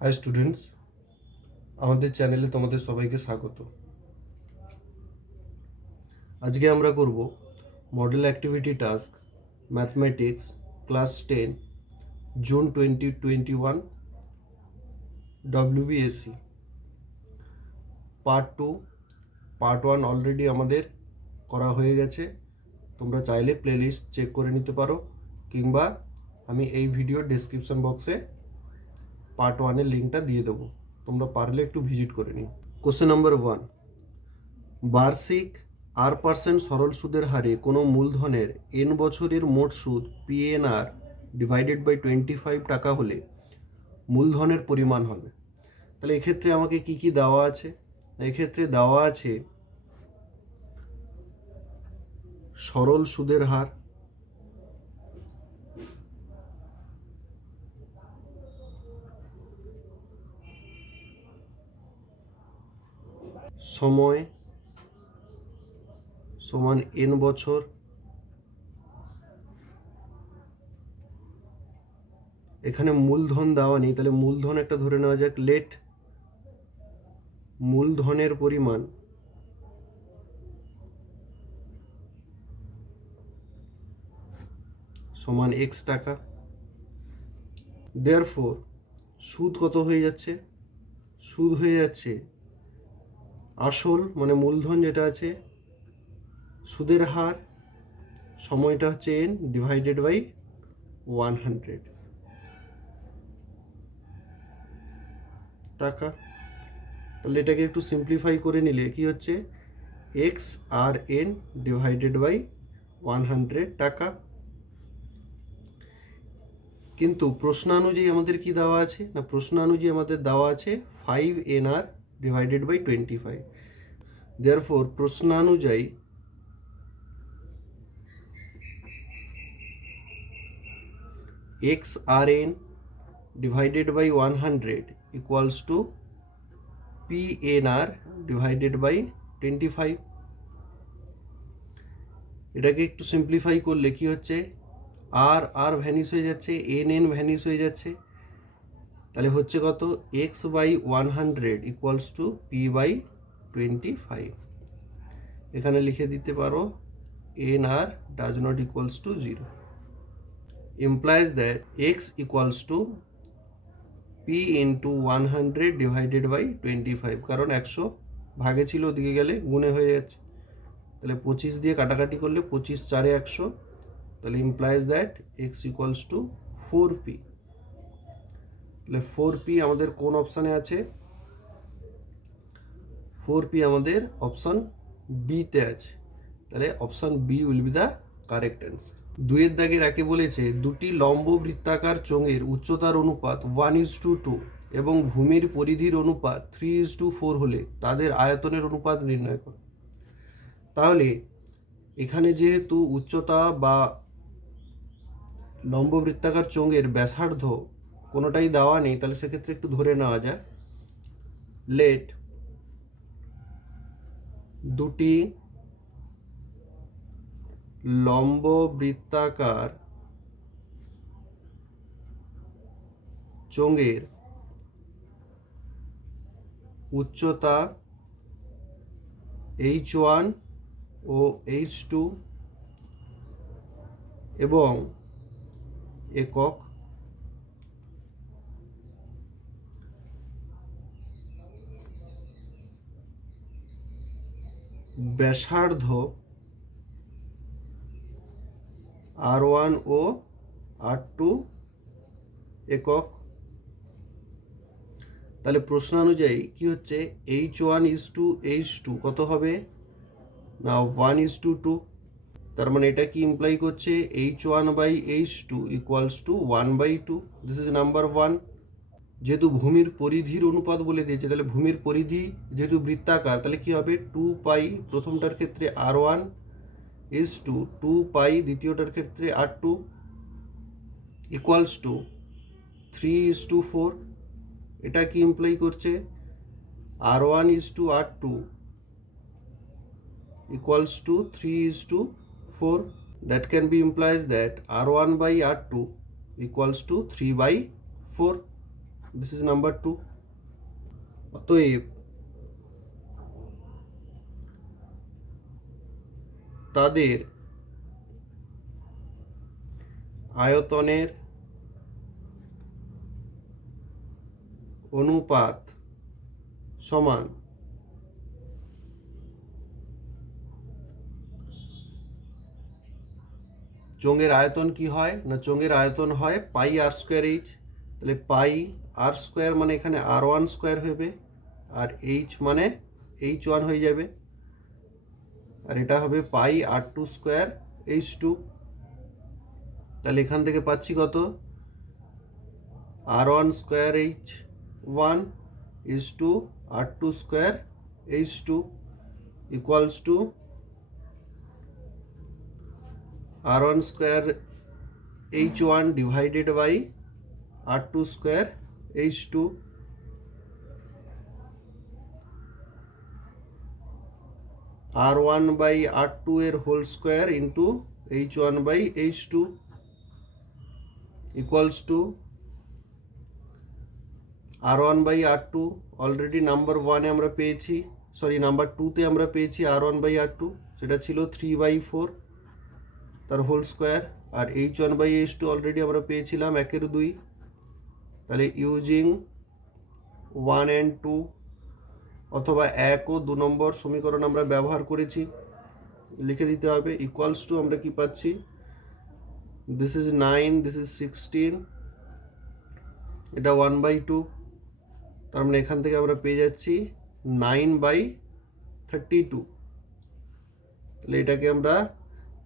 High students, আমাদের চ্যানেলে তোমাদের সবাইকে স্বাগত। আজকে আমরা করব model activity task mathematics class 10 June 2021 WBSC part 2। Part 1 already আমাদের করা হয়ে গেছে। তোমরা চাইলে প্লেলিস্ট চেক করে নিতে পারো, কিংবা আমি এই ভিডিওর ডেসক্রিপশন বক্সে পার্ট 1-এর লিঙ্কটা দিয়ে দেবো, তোমরা পারলে একটু ভিজিট করে নিও। কোশ্চেন নাম্বার 1, বার্ষিক R% সরল সুদের হারে কোনো মূলধনের n বছরের মোট সুদ PNR ডিভাইডেড বাই 25 টাকা হলে মূলধনের পরিমাণ হবে। তাহলে এক্ষেত্রে আমাকে কি কি দেওয়া আছে? এক্ষেত্রে দেওয়া আছে সরল সুদের হার, সময় সমান n বছর, এখানে মূলধন দেওয়া নেই, তাহলে মূলধন একটা ধরে নেওয়া যাক। লেট মূলধনের পরিমাণ সমান x টাকা। দেয়ারফোর সুদ কত হয়ে যাচ্ছে? সুদ হয়ে যাচ্ছে আসল মানে মূলধন যেটা আছে, সুদের হার, সময়টা হচ্ছে n ডিভাইডেড বাই 100 টাকা। তাহলে এটাকে একটু সিম্পলিফাই করে নিলে কি হচ্ছে? X R N divided by 100 টাকা। কিন্তু প্রশ্নানুযায়ী আমাদের কি দেওয়া আছে? না, প্রশ্নানুযায়ী আমাদের দেওয়া আছে 5NR ডিভাইডেড বাই 25। দেয়ারফোর প্রশ্নানুযায়ী XRN divided by 100 equals to PNR divided by 25। এটাকে একটু সিম্পলিফাই করলে কি হচ্ছে? আর আর ভ্যানিশ হয়ে যাচ্ছে, এন এন ভ্যানিশ হয়ে যাচ্ছে, তাহলে হচ্ছে কত? X by 100 equals to P by 25। এখানে লিখে দিতে পারো N R does not equals to 0, implies that x equals to p into 100 divided by 25, কারণ 100 ভাগে ছিল, ওদিকে গেলে গুণে হয়ে যাচ্ছে। তাহলে 25 দিয়ে কাটাকাটি করলে 25 4 100, তাহলে implies that x equals to 4p। তাহলে 4p আমাদের কোন অপশানে আছে? 4p আমাদের অপশান বিতে আছে, তাহলে option B will be the correct answer. দুইয়ের দাগের একে বলেছে দুটি লম্ব বৃত্তাকার চোঙের উচ্চতার অনুপাত 1:2 এবং ভূমির পরিধির অনুপাত 3:4 হলে তাদের আয়তনের অনুপাত নির্ণয় করো। তাহলে এখানে যেহেতু উচ্চতা বা লম্ব বৃত্তাকার চোঙের ব্যাসার্ধ কোনোটাই দেওয়া নেই, তাহলে সেক্ষেত্রে একটু ধরে নেওয়া যায় লেট দুটি লম্ব বৃত্তাকার চোঙের উচ্চতা h1 ও h2 এবং একক ব্যাসার্ধ R1 ও R2 একক। তাহলে প্রশ্নানুযায়ী কি হচ্ছে? h1:h2 কত হবে? না 1:2। তার মানে এটা কি ইমপ্লাই করছে? h1/h2 equals to 1/2। This is number 1। যেহেতু ভূমির পরিধির অনুপাত বলে দিয়েছে, তাহলে ভূমির পরিধি যেহেতু বৃত্তাকার, তাহলে কি হবে? 2π প্রথমটার ক্ষেত্রে R1:2, 2π দ্বিতীয়টার ক্ষেত্রে R2 ইকুয়ালস টু 3:4। এটা কি ইমপ্লাই করছে? R1:R2 equals to 3:4. That can be implies that R1/R2 equals to 3/4. This is number 2। অতএব তাদের আয়তনের অনুপাত সমান চোঙের আয়তন কি হয় না, চোঙের আয়তন হয় পাই আর স্কোয়ার এইচ। তাহলে পাই আর স্কোয়ার মানে এখানে আর ওয়ান স্কোয়ার হবে, আর এইচ মানে এইচ ওয়ান হয়ে যাবে, আর এটা হবে pi r two square h two. তাহলে এখান থেকে পাচ্ছি কত, r one square h one is to r two square h two equals to r1 square h1 divided by r2 square h2। r1 by r2 এর whole square into h1 by h2 equals to r1 by r2 already number 1-এ আমরা পেয়েছি, sorry number 2-তে আমরা পেয়েছি r1 by r2, সেটা ছিল 3/4 তার whole square, আর h1 by h2 অলরেডি আমরা পেয়েছিলাম 1/2। তাহলে ইউজিং 1 and 2 অথবা 1 ও 2 নম্বর সমীকরণ আমরা ব্যবহার করেছি, লিখে দিতে হবে ইকুয়ালস টু আমরা কি পাচ্ছি, দিস ইজ 9, দিস ইজ 16, এটা 1/2, তার মানে এখান থেকে আমরা পেয়ে যাচ্ছি 9/32। তাহলে এটাকে আমরা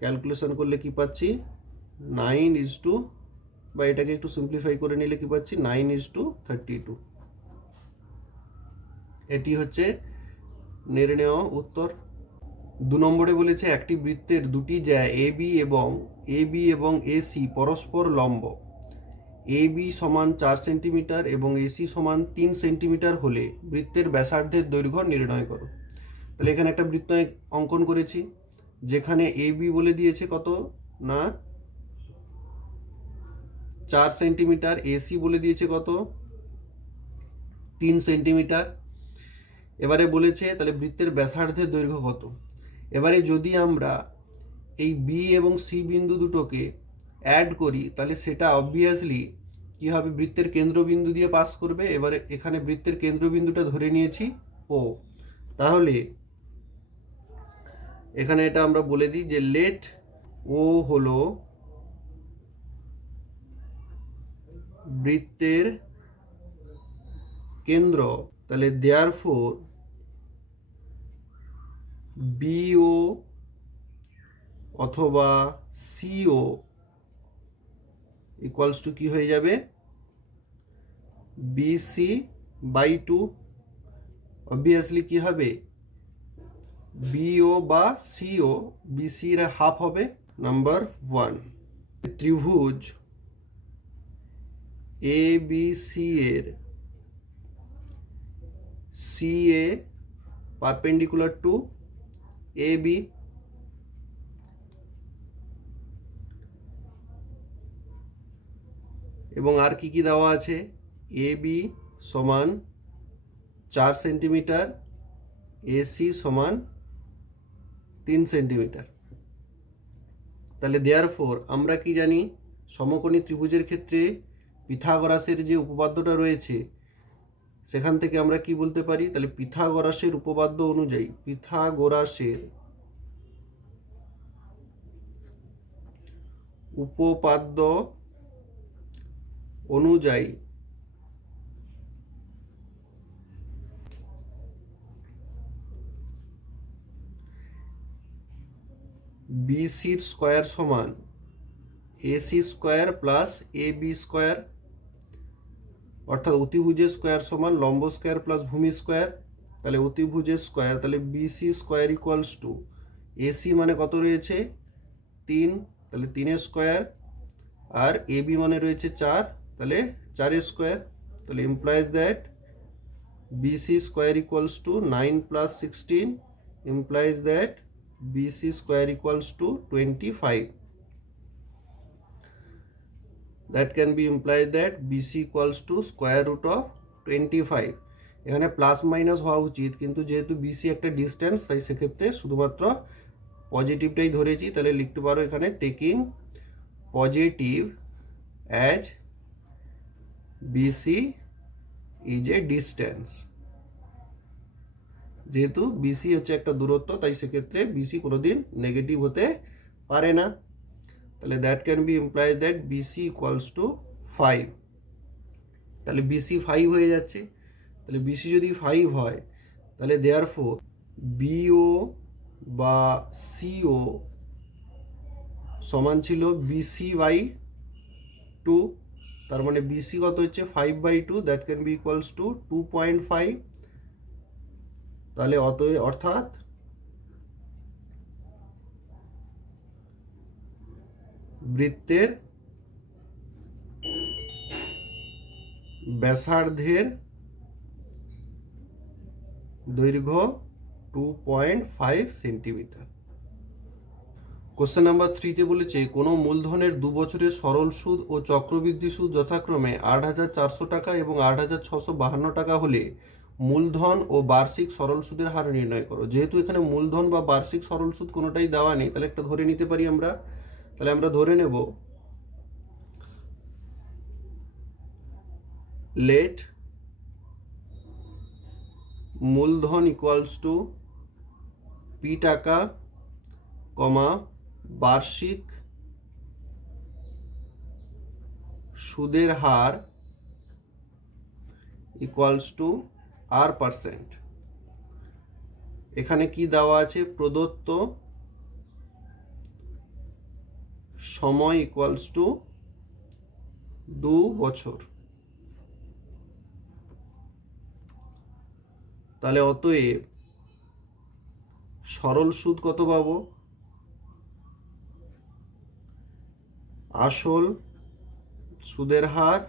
ক্যালকুলেশন করলে কি পাচ্ছি, 9:, বা এটাকে একটু সিম্পলিফাই করে নিলে কি পাচ্ছি 9:32। এটি হচ্ছে নির্ণেয় উত্তর। 2 নম্বরে বলেছে একটি বৃত্তের দুটি জ্যা এবি এবং এসি পরস্পর লম্ব, এবি সমান 4 সেন্টিমিটার এবং এসি সমান 3 সেন্টিমিটার হলে বৃত্তের ব্যাসার্ধের দৈর্ঘ্য নির্ণয় করো। তাহলে এখানে একটা বৃত্ত অঙ্কন করেছি, যেখানে এবি বলে দিয়েছে কত না 4 সেন্টিমিটার, এসি বলে দিয়েছে কত 3 সেন্টিমিটার। এবারে বলেছে তাহলে বৃত্তের ব্যাসার্ধের দৈর্ঘ্য কত। এবারে যদি আমরা এই বি এবং সি বিন্দু দুটোকে অ্যাড করি তাহলে সেটা অবভিয়াসলি কি হবে, বৃত্তের কেন্দ্রবিন্দু দিয়ে পাস করবে। এবারে এখানে বৃত্তের কেন্দ্রবিন্দুটা ধরে নিয়েছি ও, তাহলে এখানে এটা আমরা বলে দিই যে লেট ও হলো বৃত্তের কেন্দ্র, তাহলে দেয়ারফোর বিও অথবা সিও ইকুয়ালস টু কি হয়ে যাবে, BC/2। অবভিয়াসলি কি হবে, বিও বা সিও বিসি এর হাফ হবে, নাম্বার 1। ত্রিভুজ ABC এর CA পারপেন্ডিকুলার টু AB, এবং আর কি কি দেওয়া আছে, AB সমান 4 সেন্টিমিটার, AC সমান 3 সেন্টিমিটার। তাহলে দেয়ারফোর আমরা কি জানি, সমকোণী ত্রিভুজের ক্ষেত্রে পিথাগোরাসের যে উপপাদ্যটা রয়েছে সেখান থেকে আমরা কি বলতে পারি, তাহলে পিথাগোরাসের উপপাদ্য অনুযায়ী, পিথাগোরাসের উপপাদ্য অনুযায়ী বিসির স্কোয়ার সমান AC square plus AB square, অর্থাৎ অতিভুজের স্কোয়ার সমান লম্ব স্কোয়ার প্লাস ভূমি স্কোয়ার। তাহলে অতিভুজের স্কোয়ার, তাহলে BC square equals to AC মানে কত রয়েছে 3, তাহলে 3 স্কোয়ার, আর এবি মানে রয়েছে 4, তাহলে 4 স্কোয়ার। তাহলে implies that BC square equals to 9 + 16 implies that BC square equals to 25। That can be imply that BC equals to square root of 25। এখানে plus minus হওয়া উচিত, কিন্তু যেহেতু বিসি একটা ডিস্টেন্স তাই সেক্ষেত্রে শুধুমাত্র পজিটিভটাই ধরেছি। তাহলে লিখতে পারো এখানে taking positive as BC is a distance. যেহেতু বিসি হচ্ছে একটা দূরত্ব তাই সেক্ষেত্রে বিসি কোনোদিন নেগেটিভ হতে পারে না। তাহলে that can be imply that BC equals to 5। তাহলে বিসি 5 হয়ে যাচ্ছে। তাহলে বিসি যদি 5 হয় তাহলে দেয়ারফোর বিও বা সিও সমান ছিল বিসি বাই 2। তার মানে বিসি কত হচ্ছে 5/2, that can B equals to 2.5। তাহলে অর্থাৎ বৃত্তের ব্যাসার্ধের দৈর্ঘ্য 2.5 সেন্টিমিটার। কোশ্চেন নাম্বার 3তে বলেছে কোনো মূলধনের 2 বছরের সরল সুদ ও চক্রবৃদ্ধি সুদ যথাক্রমে 8,400 টাকা এবং 8,652 টাকা হলে মূলধন ও বার্ষিক সরল সুদের হার নির্ণয় করো। যেহেতু এখানে মূলধন বা বার্ষিক সরল সুদ কোনোটাই দেওয়া নেই, তাহলে একটা ধরে নিতে পারি আমরা। তাহলে আমরা ধরে নেব লেট মূলধন ইকুয়ালস টু পি টাকা, বার্ষিক সুদের হার ইকুয়ালস টু R%। এখানে কি দেওয়া আছে? প্রদত্ত সময় ইকুয়ালস টু 2 বছর। তাহলে অতএব সরল সুদ কত পাবো? আসল সুদের হার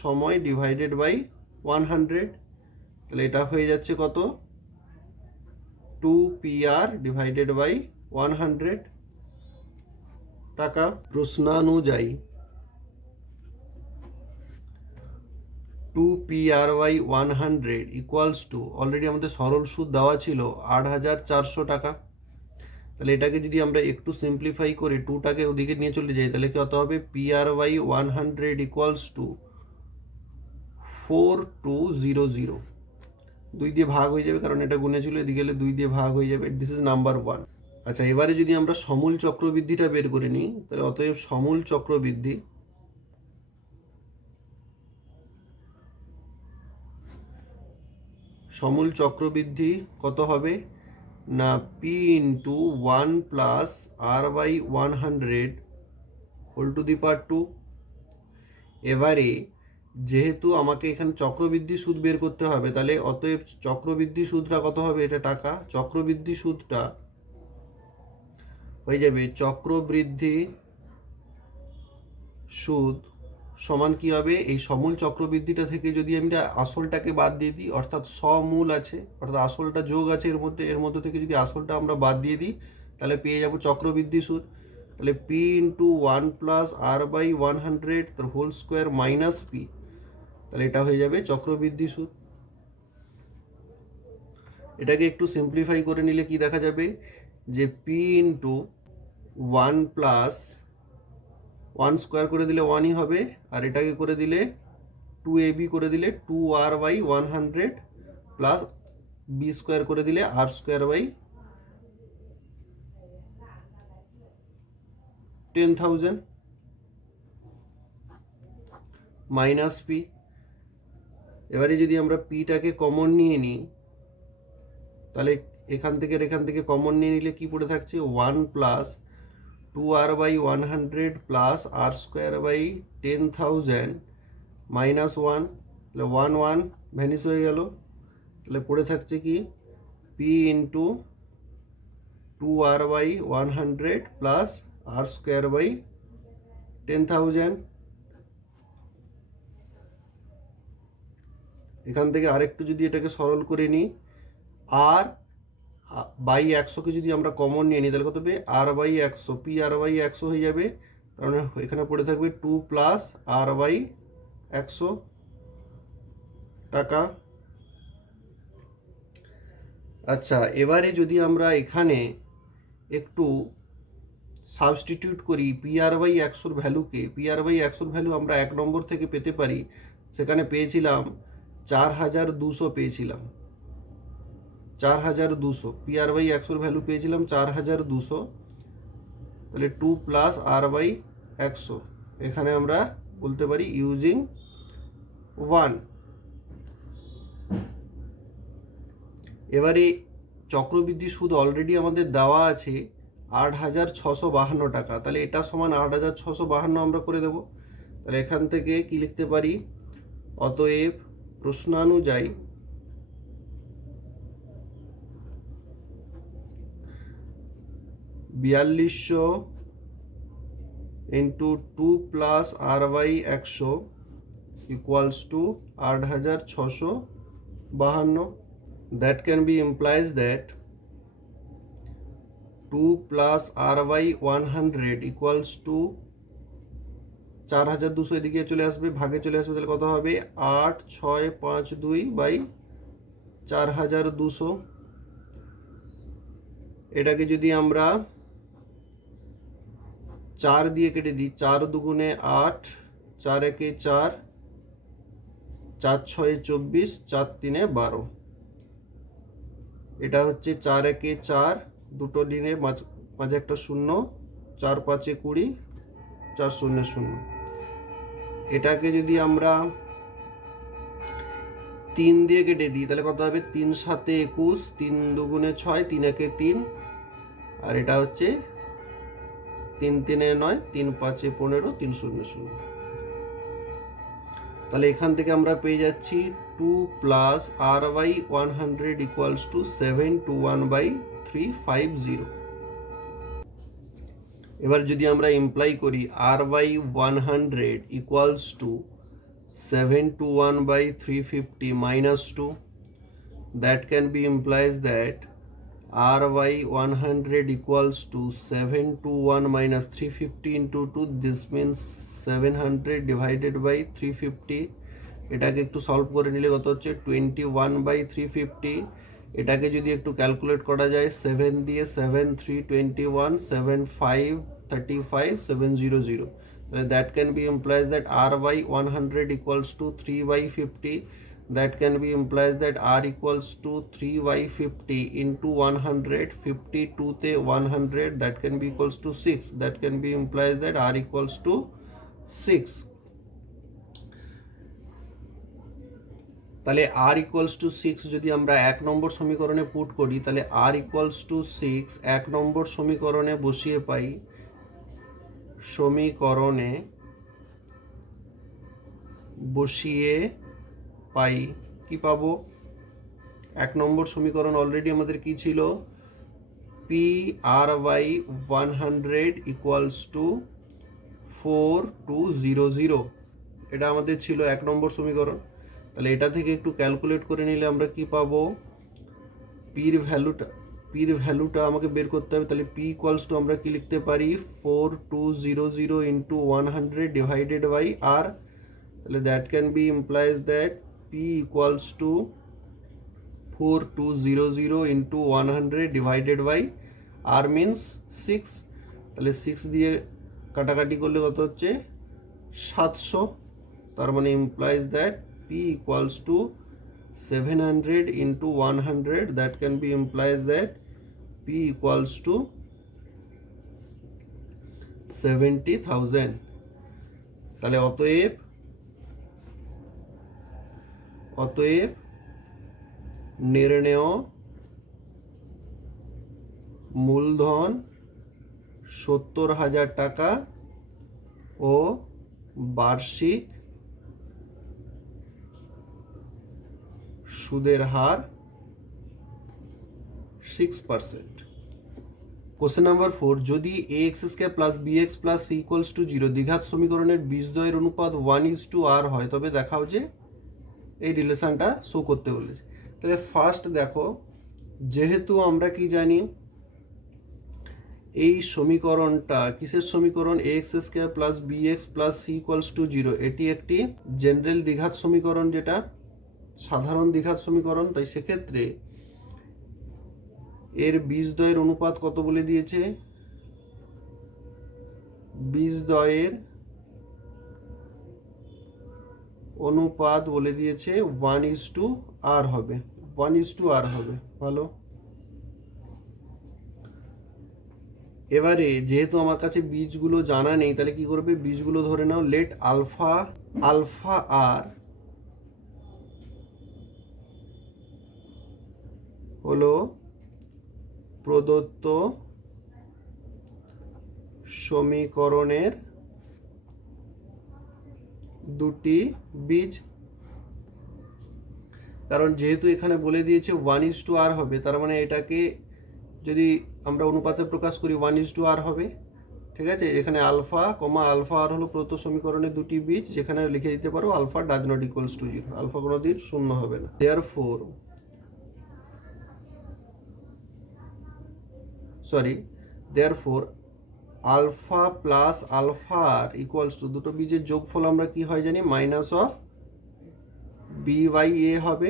সময় ডিভাইডেড বাই 100। তাহলে এটা হয়ে যাচ্ছে কত? 2PR ডিভাইডেড বাই 100 টাকা। প্রশ্নানুযায়ী 2PR by 100 equals to, already আমাদের সরল সুদ দেওয়া ছিল 8,400 টাকা। তাহলে এটাকে যদি আমরা একটু সিম্পলিফাই করি, 2টাকে ওদিকে নিয়ে চলে যাই, তাহলে কত হবে? PR by 100 equals to 4200। 2 দিয়ে ভাগ হয়ে যাবে, কারণ এটা গুণে ছিল, এদিকে গেলে 2 দিয়ে ভাগ হয়ে যাবে। This is number 1। আচ্ছা, এবারে যদি আমরা সমূল চক্রবৃদ্ধিটা বের করে নিই, তাহলে অতএব সমূল চক্রবৃদ্ধি কত হবে না? P into 1 plus R by 100 whole to the power 2। এবারে যেহেতু আমাকে এখানে চক্রবৃদ্ধি সুদ বের করতে হবে, তাহলে অতএব চক্রবৃদ্ধি সুদটা কত হবে? এটা টাকা। চক্রবৃদ্ধি সুদটা হয়ে যাবে চক্রবৃদ্ধি সুদ সমান কি হবে? এই সমূল চক্রবৃদ্ধিটা থেকে যদি আমি আসলটাকে বাদ দিয়ে দিই, অর্থাৎ সমূল আছে, অর্থাৎ আসলটা যোগ আছে এর মধ্যে থেকে যদি আসলটা আমরা বাদ দিয়ে দিই, তাহলে পেয়ে যাব চক্রবৃদ্ধি সুদ। তাহলে P into 1 plus R by 100 তার হোল স্কোয়ার মাইনাস P, তাহলে এটা হয়ে যাবে চক্রবৃদ্ধি সুদ। এটাকে একটু সিম্পলিফাই করে নিলে কি দেখা যাবে? যে P ইন্টু 1 প্লাস 1 স্কোয়ার করে দিলে 1ই হবে, আর এটাকে করে দিলে 2AB করে দিলে 2R by 100 plus B square করে দিলে R square by 10,000 minus P। এবারে যদি আমরা Pটাকে কমন নিয়ে নিই, তাহলে এখান থেকে কমন নিয়ে নিলে কি পড়ে থাকছে? 1 plus 2R by 100 plus R square by 10,000 minus 1। তাহলে 1 ভ্যানিশ হয়ে গেল। তাহলে পড়ে থাকছে কি? P into 2R by 100 plus R square by 10,000। এখান থেকে আরেকটু যদি এটাকে সরল করে নিই, R বাই 100কে যদি আমরা কমন নিয়ে নিই, তাহলে কত হবে? R বাই 100, PR বাই 100 হয়ে যাবে। কারণ এখানে পড়ে থাকবে 2 প্লাস আর বাই 100 টাকা। আচ্ছা, এবারে যদি আমরা এখানে একটু সাবস্টিটিউট করি পিআর বাই 100 ভ্যালুকে, পিআর বাই 100 ভ্যালু আমরা 1 নম্বর থেকে পেতে পারি, সেখানে পেয়েছিলাম 4200 পেয়েছিলাম, 4200 পিআর বাই 100 ভ্যালু পেয়েছিলাম 4200। তাহলে 2 প্লাস আর বাই 100 এখানে আমরা বলতে পারি ইউজিং 1। এবারে চক্রবৃদ্ধি সুদ অলরেডি আমাদের দেওয়া আছে 8652 টাকা, তাহলে এটা সমান 8652 আমরা করে দেব। তাহলে এখান থেকে কি লিখতে পারি, অতএব প্রশ্নানুযায়ী বিয়াল্লিশশো into 2 plus R by 100 equals to 8652। That can be implies that 2 plus r by 100 equals to 4200 এদিকে চলে আসবে, ভাগে চলে আসবে, তাহলে কত হবে 8652 বাই 4200। এটাকে যদি আমরা 4 দিয়ে কেটে দিই, 4 দুগুণে 8, 4 একে 4, 4 ছয়ে 24, 4 তিনে 12। এটা হচ্ছে 4 একে 4, দুটো দিনে মাঝে একটা শূন্য, 4 5 20, 4 শূন্য 0। এটাকে যদি আমরা 3 দিয়ে কেটে দিই, তাহলে কত হবে 3 7 21, 3 দুগুণে 6, 3 একে 3, আর এটা হচ্ছে 3 3 9, 3 5 15, 3 0 0। তাহলে এখান থেকে আমরা পেয়ে যাচ্ছি 2 plus R by 100 equals to 721 by 350। এবার যদি আমরা ইমপ্লাই করি r by 100 equals to 721 by 350 minus 2, that can be implies that r by 100 equals to 721 minus 350 into 2, this means 700 divided by 350। এটাকে একটু সলভ করে নিলে কত হচ্ছে 21 বাই 350। এটাকে যদি একটু ক্যালকুলেট করা যায় 7 দিয়ে 7 3 21, 7 5 35, 700, তাহলে that can be implies that r by 100 equals to 3 by 50। that can be implies that r equals to 3 by 50 into 100, 52 তে 100, that can be equals to 6, that can be implies that r equals to 6। তাহলে r equals to 6 যদি আমরা 1 নম্বর সমীকরণে put করি, তাহলে r equals to 6 1 নম্বর সমীকরণে বসিয়ে পাই, সমীকরণে বসিয়ে পাই কি পাবো, 1 নম্বর সমীকরণ অলরেডি আমাদের কি ছিল, P R by 100 equals to 4200, এটা আমাদের ছিল 1 নম্বর সমীকরণ। তাহলে এটা থেকে একটু ক্যালকুলেট করে নিলে আমরা কি পাবো, পির ভ্যালুটা আমাকে বের করতে হবে। তাহলে পি ইকুয়ালস টু আমরা কি লিখতে পারি 4200 ইন্টু 100 ডিভাইডেড বাই আর। তাহলে that can be implies that P equals to 4200 into 100 divided by R means 6। তাহলে 6 দিয়ে কাটাকাটি করলে কত হচ্ছে 700। তার মানে implies that P equals to 700 into 100, that can be implies that P equals to 70,000। তাহলে অতএব নির্ণেয় মূলধন 70,000 টাকা ও বার্ষিক সুদের হার 6%। কোশ্চেন নাম্বার 4, যদি ax square plus bx plus c equals to 0 দ্বিঘাত সমীকরণের বীজদ্বয়ের অনুপাত 1:r হয়, তবে দেখাও যে এই রিলেশনটা শো করতে বলেছে। তাহলে ফার্স্ট দেখো, যেহেতু আমরা কি জানি এই সমীকরণটা কিসের সমীকরণ? X square plus B X plus C equals to 0। এটি একটি জেনারেল দ্বিঘাত সমীকরণ, যেটা সাধারণ দ্বিঘাত সমীকরণ। তাই সেক্ষেত্রে এর বীজদ্বয়ের অনুপাত কত বলে দিয়েছে? বীজদ্বয়ের অনুপাত বলে দিয়েছে 1:r হবে, 1:r হবে। ভালো। এবারে যেহেতু আমার কাছে বীজগুলো জানা নেই, তাহলে কি করবে? বীজগুলো ধরে নাও। লেট আলফা আর হলো প্রদত্ত সমীকরণের দুটি বীজ। কারণ যেহেতু এখানে বলে দিয়েছে 1:r হবে, তার মানে এটাকে যদি আমরা অনুপাতে প্রকাশ করি 1:r হবে। ঠিক আছে, এখানে আলফা আর হলো প্রদত্ত সমীকরণের দুটি বীজ, যেখানে লিখে দিতে পারো alpha does not equals to 0। Alpha কোনোদিন শূন্য হবে না। Therefore alpha plus alpha R equals to, দুটো বীজের যোগফল আমরা কি হয় জানি? Minus of B by A হবে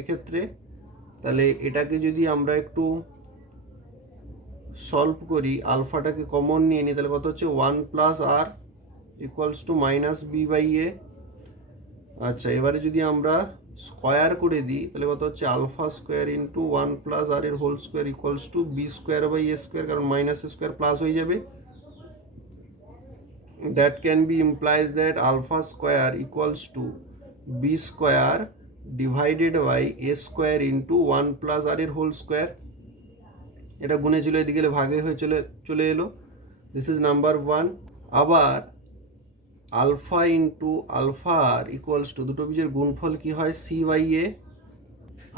এক্ষেত্রে। তাহলে এটাকে যদি আমরা একটু সলভ করি, আলফাটাকে কমন নিয়ে নিই, তাহলে কত হচ্ছে? 1+r equals to minus b by a. আচ্ছা, এবারে যদি আমরা স্কোয়ার করে দিই, তাহলে কত হচ্ছে? আলফা স্কোয়ার ইন্টু 1+r এর whole square equals to B square by A square, কারণ মাইনাস স্কোয়ার প্লাস হয়ে যাবে। That can be implies that alpha square equals to B square divided by A square into 1+r এর whole square. এটা গুণে ছিল, এদিকে ভাগে হয়ে চলে এলো। This is number 1। আবার alpha into alpha R equals to, দুটো বীজের গুণফল কি হয়? C by A.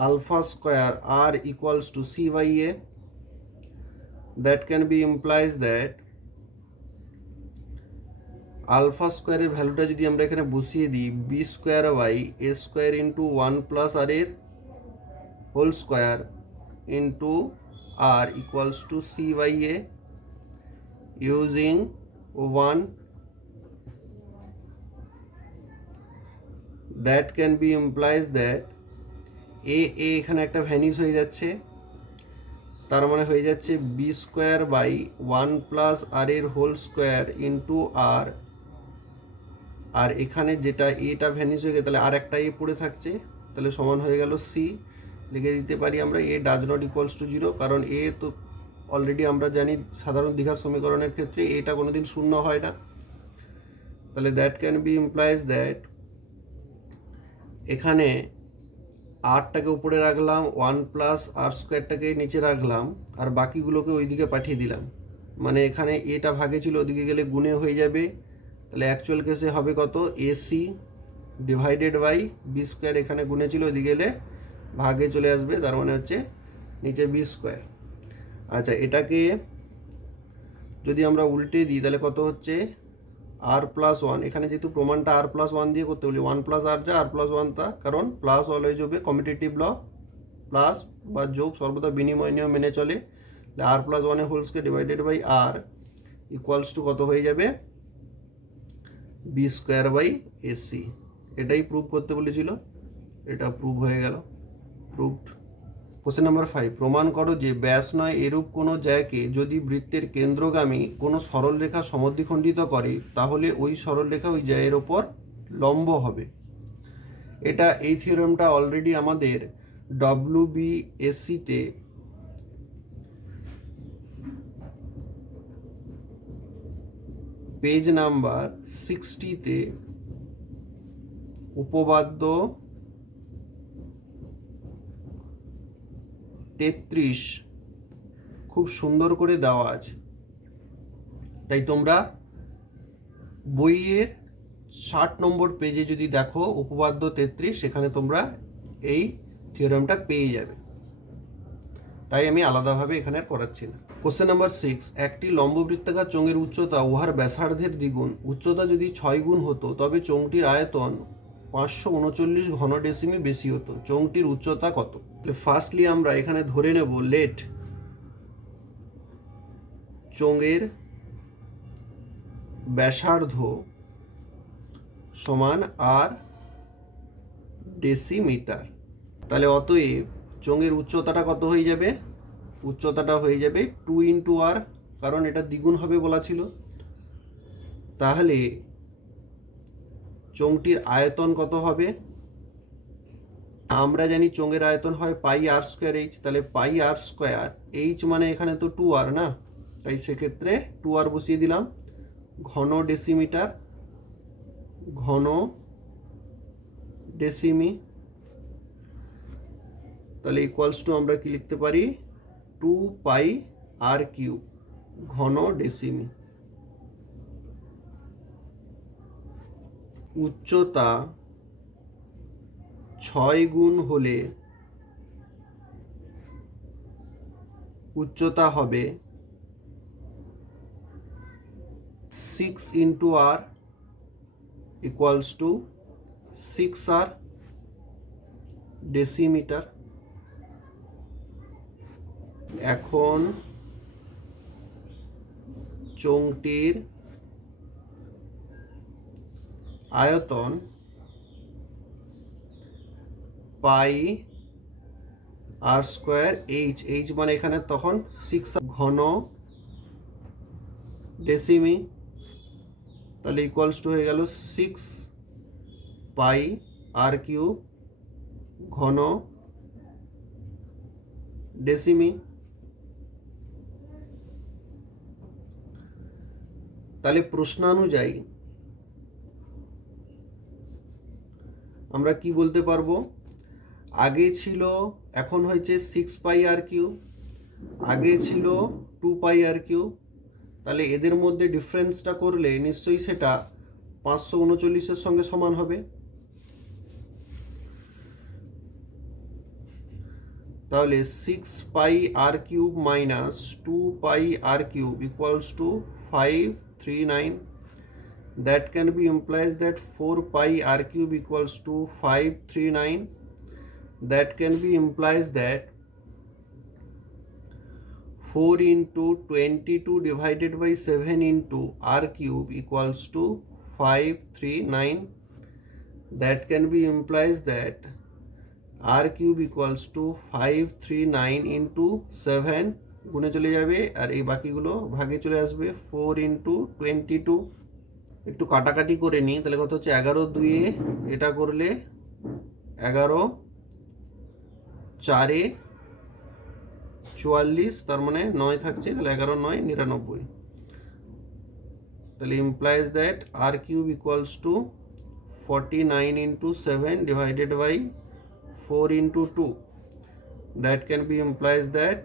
Alpha square R equals to C by A. That can be implies that alpha স্কোয়ারের ভ্যালুটা যদি আমরা এখানে বসিয়ে দিই, B square by A square into 1+r এর whole square into r equals to c by a using 1, that can be implies that a এখানে একটা ভ্যানিশ হয়ে যাচ্ছে, তার মানে হয়ে যাচ্ছে বি স্কোয়ার বাই 1+r এর হোল স্কোয়ার ইন্টু r, আর এখানে যেটা এটা ভ্যানিশ হয়ে গেছে, তাহলে আর একটা এ পড়ে থাকছে, তাহলে সমান হয়ে গেল সি। লিখে দিতে পারি আমরা এ ডাজ নট ইকুয়ালস টু 0, কারণ এ তো অলরেডি আমরা জানি সাধারণ দ্বিঘাত সমীকরণের ক্ষেত্রে এটা কোনোদিন শূন্য হয় না। তাহলে that can be implies that এখানে আরটাকে উপরে রাখলাম, 1+r স্কোয়ারটাকে নিচে রাখলাম, আর বাকিগুলোকে ওইদিকে পাঠিয়ে দিলাম। মানে এখানে এটা ভাগে ছিল, ওদিকে গেলে গুণে হয়ে যাবে। তাহলে অ্যাকচুয়াল কেসে হবে কত? AC divided by B square, এখানে গুণে ছিল, ওদিকে গেলে ভাগে চলে আসবে, তার মানে হচ্ছে নিচে বি স্কোয়ার। আচ্ছা, এটাকে যদি আমরা উল্টে দিই, তাহলে কত হচ্ছে? r+1। এখানে যেহেতু প্রমাণটা r+1 দিয়ে করতে বলি, 1+r যা r+1 তা, কারণ প্লাস অলওয়েজ হবে, কমিউটেটিভ ল, প্লাস বা যোগ সর্বদা বিনিময় নিয়ম মেনে চলে। r+1 এর whole square divided by r equals to কত হয়ে যাবে? B square by AC. এটাই প্রুভ করতে বলেছিল, এটা প্রুভ হয়ে গেল, প্রুভড। কোশ্চেন নাম্বার 5, প্রমাণ করো যে ব্যাস নয় এরূপ কোনো জ্যাকে যদি বৃত্তের কেন্দ্রগামী কোনো সরলরেখা সমদ্বিখণ্ডিত করে, তাহলে ওই সরলরেখা ওই জ্যায়ের ওপর লম্ব হবে। এই থিওরেমটা অলরেডি আমাদের WBSC-তে পেজ নাম্বার 60-তে উপপাদ্য 33 খুব সুন্দর করে দেওয়া আছে। তাই তোমরা বইয়ের 60 নম্বর পেজে যদি দেখো উপপাদ্য 33, সেখানে তোমরা এই থিওরেমটা পেয়ে যাবে। তাই আমি আলাদাভাবে এখানে আর করাচ্ছি না। কোশ্চেন নাম্বার 6, একটি লম্ববৃত্তাকার চোঙের উচ্চতা উহার ব্যাসার্ধের দ্বিগুণ। উচ্চতা যদি 6 গুণ হতো, তবে চোঙটির আয়তন 539 ঘন ডেসিমি বেশি হতো। চোঙটির উচ্চতা কত? ফার্স্টলি আমরা এখানে ধরে নেব লেট চোঙের ব্যাসার্ধ সমান আর ডেসিমিটার। তাহলে অতএব চোঙের উচ্চতাটা কত হয়ে যাবে? উচ্চতাটা হয়ে যাবে 2 ইন্টু আর, কারণ এটা দ্বিগুণ হবে বলা ছিল। তাহলে চোঙটির আয়তন কত হবে? আমরা জানি চোঙের আয়তন হয় পাই আর স্কোয়ার এইচ। তাহলে পাই আর স্কোয়ার এইচ মানে এখানে তো 2 আর না, তাই সেক্ষেত্রে 2 আর বসিয়ে দিলাম। ঘন ডেসিমিটার, ঘন ডেসিমি, তাহলে ইকুয়ালস টু আমরা কি লিখতে পারি? 2 পাই আর কিউব ঘন ডেসিমি। উচ্চতা 6 গুণ হলে উচ্চতা হবে 6 into R equals to 6 R decimetre. এখন চোঙটির আয়তন pi R square H, H মানে এখানে তখন 6 ঘন ডেসিমি, তাহলে ইকুয়ালস টু হয়ে গেল 6 পাই আর কিউব ঘন ডেসিমি। তাহলে প্রশ্নানুযায়ী আমরা কি বলতে পারবো? আগে ছিল, এখন হয়েছে 6 পাই আর কিউব, আগে ছিল 2 পাই আর কিউব। তাহলে এদের মধ্যে ডিফারেন্সটা করলে নিশ্চয়ই সেটা 539-এর সঙ্গে সমান হবে। তাহলে 6 pi r cube minus 2 pi r cube equals to 539. That can be implies that 4 pi r cube equals to 539. That can be implies that 4 into 22 divided by 7 into r cube equals to 539. That can be implies that r cube equals to 539 into 7 গুণে চলে যাবে, আর এই বাকিগুলো ভাগে চলে আসবে। 4 into 22, একটু কাটাকাটি করে নিই, তাহলে কত হচ্ছে? 11 2 এটা করলে 11 4 44, তার মানে 9 থাকছে, তাহলে 11 9 99। তাহলে implies that R cube equals to 49 into 7 divided by 4 into 2. That can be implies that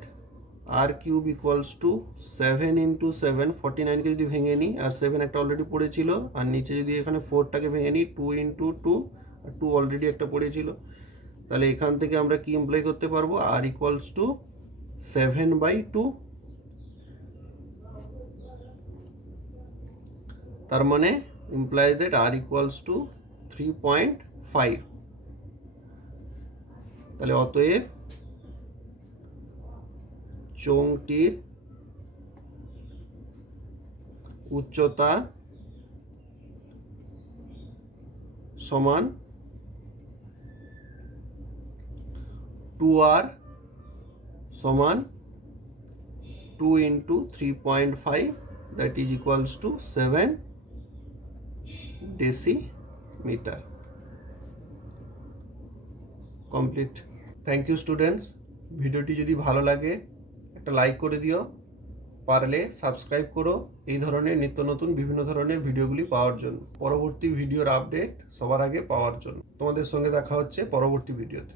r cube equals to 7 into 7, 49 কে যদি ভেঙে নিই, আর 7 একটা অলরেডি পড়েছিল, আর নিচে যদি এখানে 4টাকে ভেঙে নিই, 2 into 2, আর 2 অলরেডি একটা পড়েছিল। তাহলে এখান থেকে আমরা কি ইমপ্লাই করতে পারবো? r equals to 7/2। তার মানে imply that r equals to 3.5। তাহলে অতএব চোঙটির উচ্চতা সমান 2r সমান 2 into 3.5, that is equals to 7 decimeter. Complete. Thank you students. ভিডিওটি যদি ভালো লাগে একটা লাইক করে দিও, পারলে সাবস্ক্রাইব করো এই ধরনের নিত্য নতুন বিভিন্ন ধরনের ভিডিওগুলি পাওয়ার জন্য, পরবর্তী ভিডিওর আপডেট সবার আগে পাওয়ার জন্য। তোমাদের সঙ্গে দেখা হচ্ছে পরবর্তী ভিডিওতে।